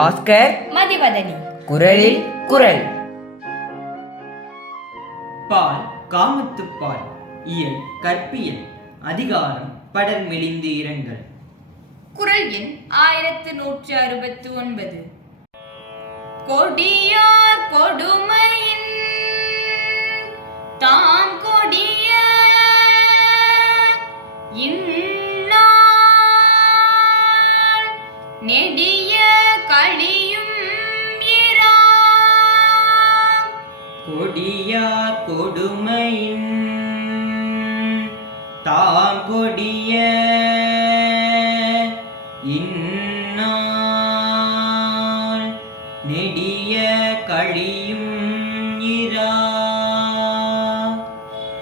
பாஸ்கர் மதிவதனி. குரலில் குரல். பால் காமத்துப்பால் இயல் கற்பியல் அதிகாரம் படர் மெலிந்து இரங்கல். குரல் எண் 1169. கொடியார் கொடுமையின் தாம் கொடிய இந்நாள் நெடிய கழியும் இரா. கொடியார் கொடுமையின் தாம் கொடிய இந்நாள் நெடிய கழியும் இரா.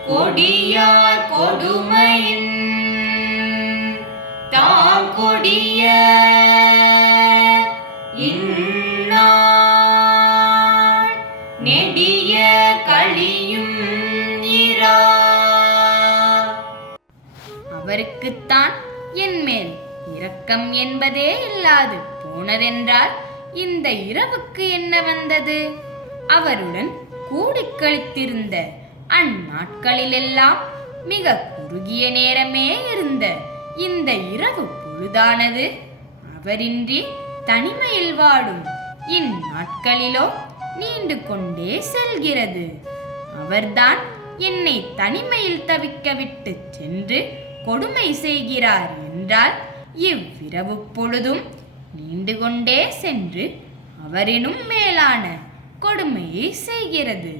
கொடியார் கொடுமையின் தாம் கொடிய இந்நாள் நெடிய கழியும் இரா. அவருக்குத்தான் என் மேல் இரக்கம் என்பதே இல்லாது போனதென்றால் இந்த இரவுக்கு என்ன வந்தது? அவருடன் கூடிக் கழித்திருந்த அந்நாட்களிலெல்லாம் மிக குறுகிய நேரமே இருந்த இந்த இரவு பொழுதானது அவரின்றி தனிமையில் வாடும் இந்நாட்களிலோ நீண்டு கொண்டே செல்கிறது. அவர்தான் என்னை தனிமையில் தவிக்க விட்டு சென்று கொடுமை செய்கிறார் என்றால் இவ்விரவு பொழுதும் நீண்டு கொண்டே சென்று அவரினும் மேலான கொடுமையை செய்கிறது.